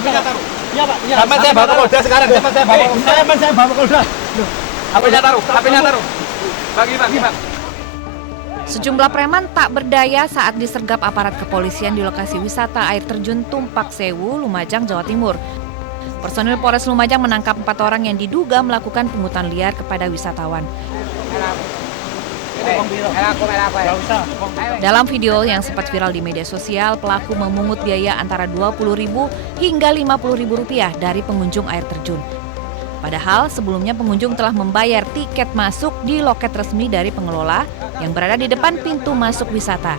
HP-nya taruh. Iya, Pak. Iya. Sama saya bawa ke Polda sekarang. Sama saya bawa ke Polda. Saya bawa ke Polda. HP-nya taruh. HP-nya taruh. Bagi. Sejumlah preman tak berdaya saat disergap aparat kepolisian di lokasi wisata air terjun Tumpak Sewu, Lumajang, Jawa Timur. Personil Polres Lumajang menangkap 4 orang yang diduga melakukan pungutan liar kepada wisatawan. Dalam video yang sempat viral di media sosial, pelaku memungut biaya antara Rp20.000 hingga Rp50.000 dari pengunjung air terjun. Padahal sebelumnya pengunjung telah membayar tiket masuk di loket resmi dari pengelola yang berada di depan pintu masuk wisata.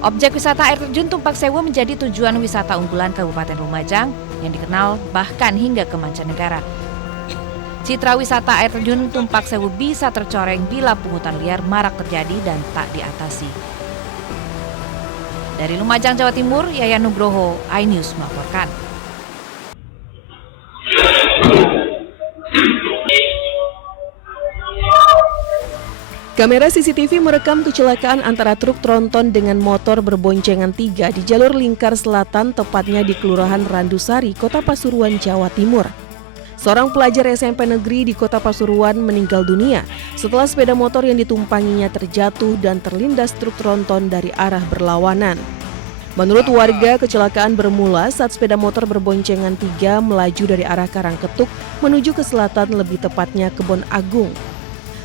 Objek wisata air terjun Tumpak Sewu menjadi tujuan wisata unggulan Kabupaten Lumajang yang dikenal bahkan hingga ke mancanegara. Citra wisata air terjun Tumpak Sewu bisa tercoreng bila pungutan liar marak terjadi dan tak diatasi. Dari Lumajang, Jawa Timur, Yayan Nugroho, iNews melaporkan. Kamera CCTV merekam kecelakaan antara truk tronton dengan motor berboncengan 3 di jalur lingkar selatan, tepatnya di Kelurahan Randusari, Kota Pasuruan, Jawa Timur. Seorang pelajar SMP negeri di Kota Pasuruan meninggal dunia setelah sepeda motor yang ditumpanginya terjatuh dan terlindas truk tronton dari arah berlawanan. Menurut warga, kecelakaan bermula saat sepeda motor berboncengan 3 melaju dari arah Karangketuk menuju ke selatan, lebih tepatnya Kebon Agung.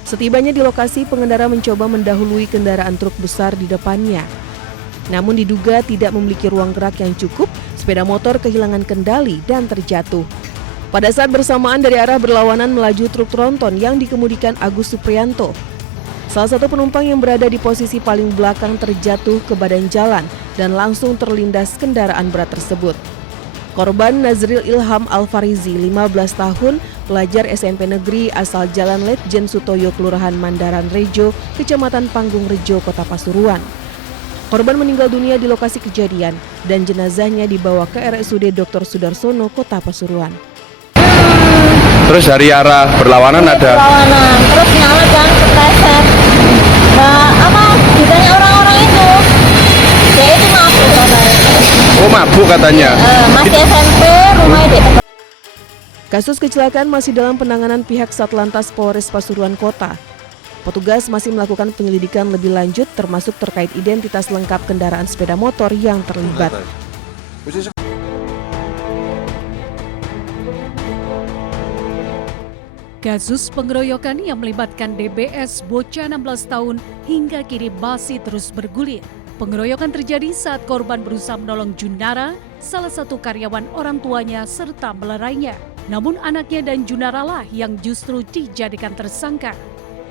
Setibanya di lokasi, pengendara mencoba mendahului kendaraan truk besar di depannya. Namun diduga tidak memiliki ruang gerak yang cukup, sepeda motor kehilangan kendali dan terjatuh. Pada saat bersamaan dari arah berlawanan melaju truk tronton yang dikemudikan Agus Supriyanto. Salah satu penumpang yang berada di posisi paling belakang terjatuh ke badan jalan dan langsung terlindas kendaraan berat tersebut. Korban Nazril Ilham Alfarizi, 15 tahun, pelajar SMP negeri asal Jalan Letjen Sutoyo, Kelurahan Mandaran Rejo, Kecamatan Panggung Rejo, Kota Pasuruan. Korban meninggal dunia di lokasi kejadian dan jenazahnya dibawa ke RSUD Dr. Sudarsono, Kota Pasuruan. Terus dari arah berlawanan ada? Berlawanan, terus nyala dan kepleset. Ditanya orang-orang itu, dia itu mabuk katanya. Oh, mabuk katanya? Masih SMP, rumahnya di tempat. Kasus kecelakaan masih dalam penanganan pihak Satlantas Polres Pasuruan Kota. Petugas masih melakukan penyelidikan lebih lanjut termasuk terkait identitas lengkap kendaraan sepeda motor yang terlibat. Kasus pengeroyokan yang melibatkan DBS bocah 16 tahun hingga kini masih terus bergulir. Pengeroyokan terjadi saat korban berusaha menolong Junara, salah satu karyawan orang tuanya serta melerainya. Namun anaknya dan Junara lah yang justru dijadikan tersangka.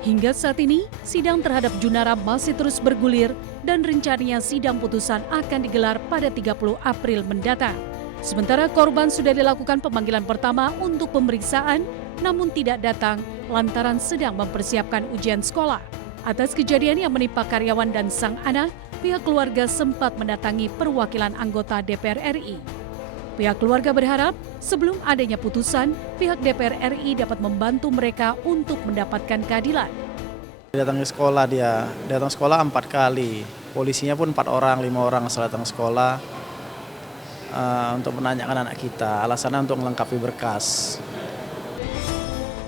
Hingga saat ini, sidang terhadap Junara masih terus bergulir dan rencananya sidang putusan akan digelar pada 30 April mendatang. Sementara korban sudah dilakukan pemanggilan pertama untuk pemeriksaan, namun tidak datang lantaran sedang mempersiapkan ujian sekolah. Atas kejadian yang menimpa karyawan dan sang anak, pihak keluarga sempat mendatangi perwakilan anggota DPR RI. Pihak keluarga berharap sebelum adanya putusan, pihak DPR RI dapat membantu mereka untuk mendapatkan keadilan. Datang ke sekolah dia datang sekolah 4 kali. Polisinya pun 4 orang, 5 orang asal datang sekolah untuk menanyakan anak kita. Alasannya untuk melengkapi berkas.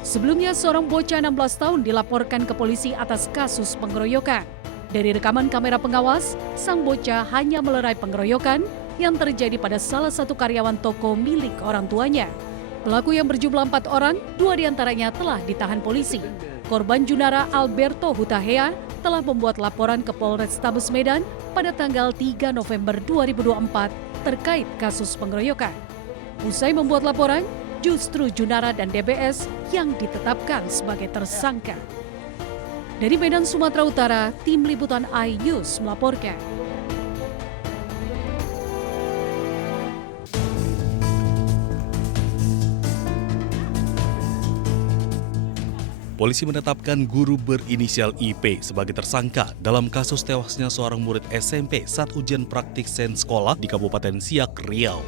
Sebelumnya seorang bocah 16 tahun dilaporkan ke polisi atas kasus pengeroyokan. Dari rekaman kamera pengawas, sang bocah hanya melerai pengeroyokan yang terjadi pada salah satu karyawan toko milik orang tuanya. Pelaku yang berjumlah 4 orang, 2 diantaranya telah ditahan polisi. Korban Junara Alberto Hutahea telah membuat laporan ke Polrestabes Medan pada tanggal 3 November 2024 terkait kasus pengeroyokan. Usai membuat laporan, justru Junara dan DBS yang ditetapkan sebagai tersangka. Dari Medan, Sumatera Utara, Tim Liputan iNews melaporkan. Polisi menetapkan guru berinisial IP sebagai tersangka dalam kasus tewasnya seorang murid SMP saat ujian praktik sains sekolah di Kabupaten Siak, Riau.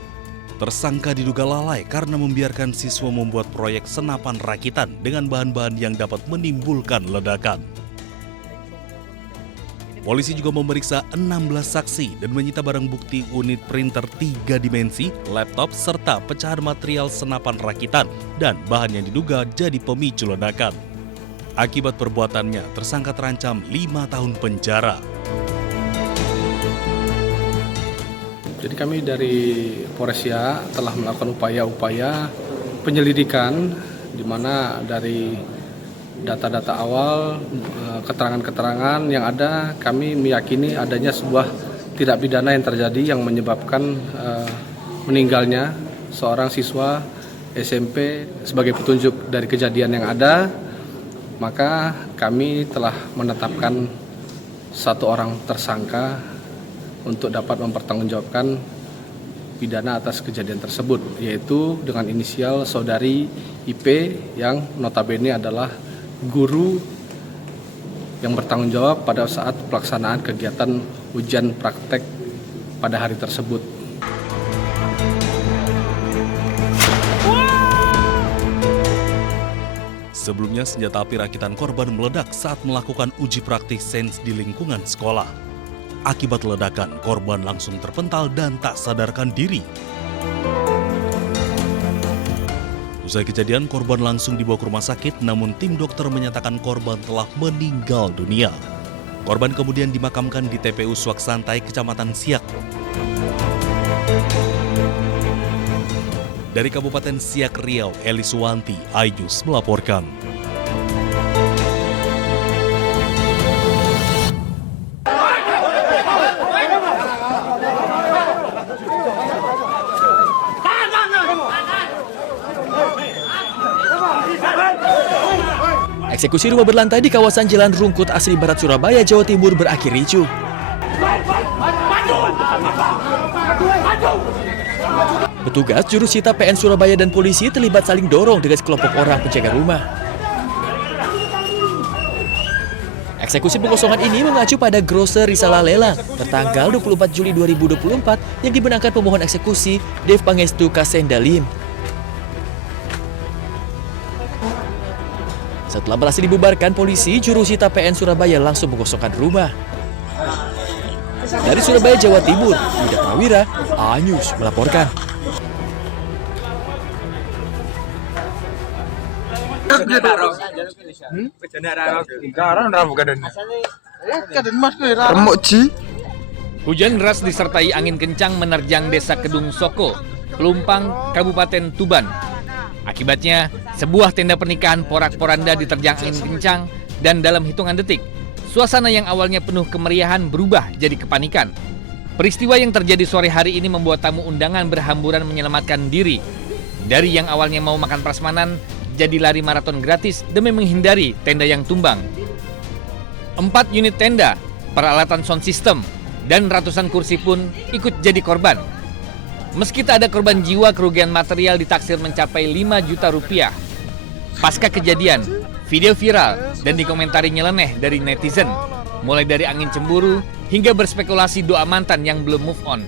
Tersangka diduga lalai karena membiarkan siswa membuat proyek senapan rakitan dengan bahan-bahan yang dapat menimbulkan ledakan. Polisi juga memeriksa 16 saksi dan menyita barang bukti unit printer 3 dimensi, laptop, serta pecahan material senapan rakitan dan bahan yang diduga jadi pemicu ledakan. Akibat perbuatannya, tersangka terancam 5 tahun penjara. Jadi kami dari Polres Siak telah melakukan upaya-upaya penyelidikan di mana dari data-data awal, keterangan-keterangan yang ada, kami meyakini adanya sebuah tindak pidana yang terjadi yang menyebabkan meninggalnya seorang siswa SMP. Sebagai petunjuk dari kejadian yang ada, maka kami telah menetapkan 1 orang tersangka untuk dapat mempertanggungjawabkan pidana atas kejadian tersebut, yaitu dengan inisial saudari IP yang notabene adalah guru yang bertanggung jawab pada saat pelaksanaan kegiatan ujian praktek pada hari tersebut. Sebelumnya, senjata api rakitan korban meledak saat melakukan uji praktik sains di lingkungan sekolah. Akibat ledakan, korban langsung terpental dan tak sadarkan diri. Usai kejadian, korban langsung dibawa ke rumah sakit, namun tim dokter menyatakan korban telah meninggal dunia. Korban kemudian dimakamkan di TPU Suak Santai, Kecamatan Siak. Dari Kabupaten Siak, Riau, Eli Suwanti, iNews melaporkan. Eksekusi rumah berlantai di kawasan Jalan Rungkut Asri Barat, Surabaya, Jawa Timur berakhir ricuh. Petugas jurusita PN Surabaya dan polisi terlibat saling dorong dengan sekelompok orang penjaga rumah. Eksekusi pengosongan ini mengacu pada Grocer Risalah Lelang tertanggal 24 Juli 2024 yang dimenangkan pemohon eksekusi Dev Pangestu Kasendalim. Setelah berhasil dibubarkan polisi, jurusita PN Surabaya langsung mengosongkan rumah. Dari Surabaya, Jawa Timur, Yuda Prawira, iNews melaporkan. Hujan deras disertai angin kencang menerjang Desa Kedung Soko, Pelumpang, Kabupaten Tuban. Akibatnya, sebuah tenda pernikahan porak-poranda diterjang angin kencang dan dalam hitungan detik, suasana yang awalnya penuh kemeriahan berubah jadi kepanikan. Peristiwa yang terjadi sore hari ini membuat tamu undangan berhamburan menyelamatkan diri. Dari yang awalnya mau makan prasmanan, jadi lari maraton gratis demi menghindari tenda yang tumbang. 4 unit tenda, peralatan sound system, dan ratusan kursi pun ikut jadi korban. Meski tak ada korban jiwa, kerugian material ditaksir mencapai 5 juta rupiah. Pasca kejadian, video viral dan dikomentari nyeleneh dari netizen, mulai dari angin cemburu hingga berspekulasi doa mantan yang belum move on.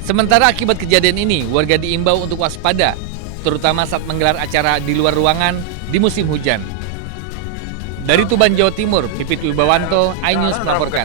Sementara akibat kejadian ini, warga diimbau untuk waspada, terutama saat menggelar acara di luar ruangan di musim hujan. Dari Tuban, Jawa Timur, Pipit Wibawanto, iNews melaporkan.